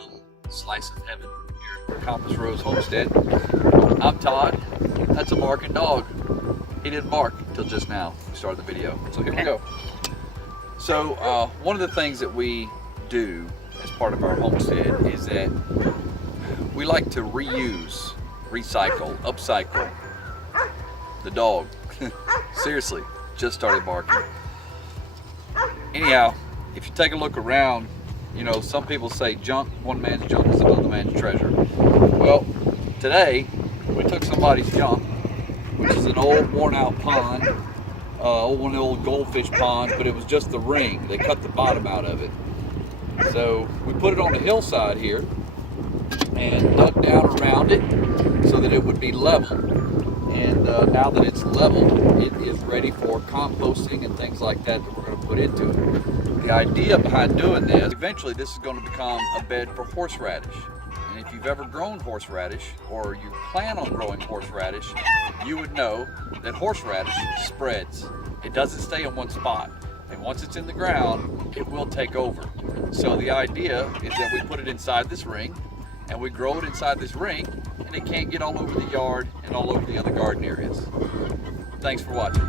little slice of heaven here at Compass Rose Homestead. I'm Todd. That's a barking dog. He didn't bark until just now. We started the video. So here we go. So one of the things that we do as part of our homestead is that we like to reuse, recycle, upcycle the dog. Seriously, just started barking. Anyhow, if you take a look around, you know, some people say junk, one man's junk is another man's treasure. Well, today we took somebody's junk, which is an old worn out pond, one old goldfish pond, but it was just the ring. They cut the bottom out of it. So we put it on the hillside here and dug down around it so that it would be level. And now that it's level, it is ready for composting and things like that we're going to put into it. The idea behind doing this, eventually this is going to become a bed for horseradish. And if you've ever grown horseradish or you plan on growing horseradish, you would know that horseradish spreads. It doesn't stay in one spot. And once it's in the ground, it will take over. So the idea is that we put it inside this ring and we grow it inside this ring, and it can't get all over the yard and all over the other garden areas. Thanks for watching.